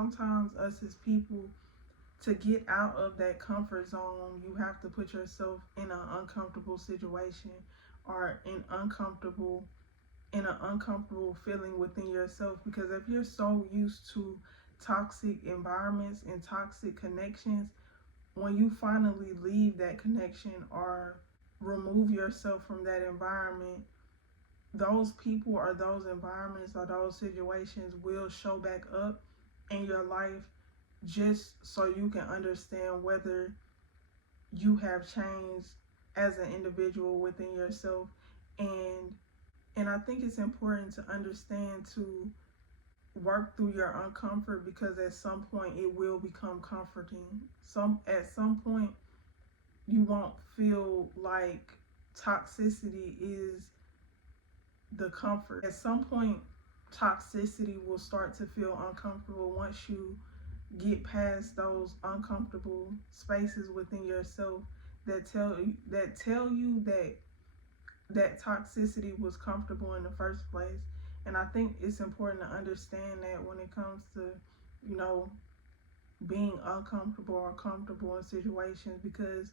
sometimes us as people, to get out of that comfort zone, you have to put yourself in an uncomfortable situation, or in an uncomfortable feeling within yourself. Because if you're so used to toxic environments and toxic connections, when you finally leave that connection or remove yourself from that environment, those people or those environments or those situations will show back up in your life, just so you can understand whether you have changed as an individual within yourself. And and I think it's important to understand to work through your uncomfort, because at some point it will become comforting. At some point you won't feel like toxicity is the comfort. At some point toxicity will start to feel uncomfortable once you get past those uncomfortable spaces within yourself that tell you that toxicity was comfortable in the first place. And I think it's important to understand that when it comes to, you know, being uncomfortable or comfortable in situations, because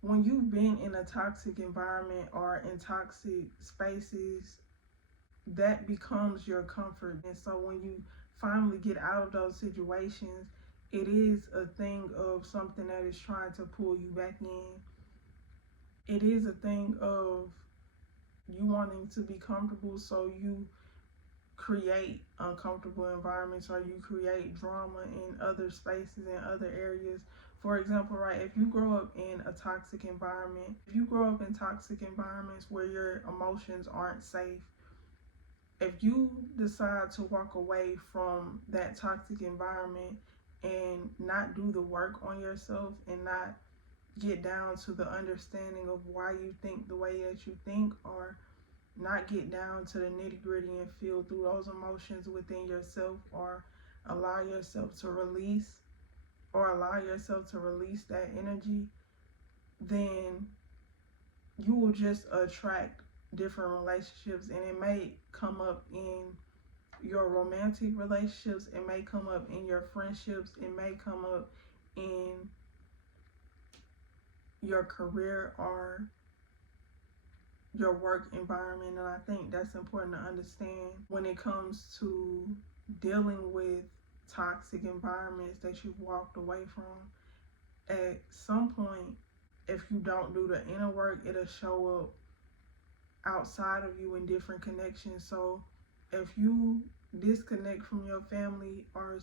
when you've been in a toxic environment or in toxic spaces, that becomes your comfort. And so when you finally get out of those situations, it is a thing of something that is trying to pull you back in. It is a thing of you wanting to be comfortable, so you create uncomfortable environments, or you create drama in other spaces and other areas. For example, right, if you grow up in a toxic environment, if you grow up in toxic environments where your emotions aren't safe, if you decide to walk away from that toxic environment and not do the work on yourself, and not get down to the understanding of why you think the way that you think, or not get down to the nitty gritty and feel through those emotions within yourself, or allow yourself to release that energy, then you will just attract different relationships. And it may come up in your romantic relationships, it may come up in your friendships, it may come up in your career or your work environment. And I think that's important to understand when it comes to dealing with toxic environments that you've walked away from. At some point, if you don't do the inner work, it'll show up outside of you in different connections. So if you disconnect from your family or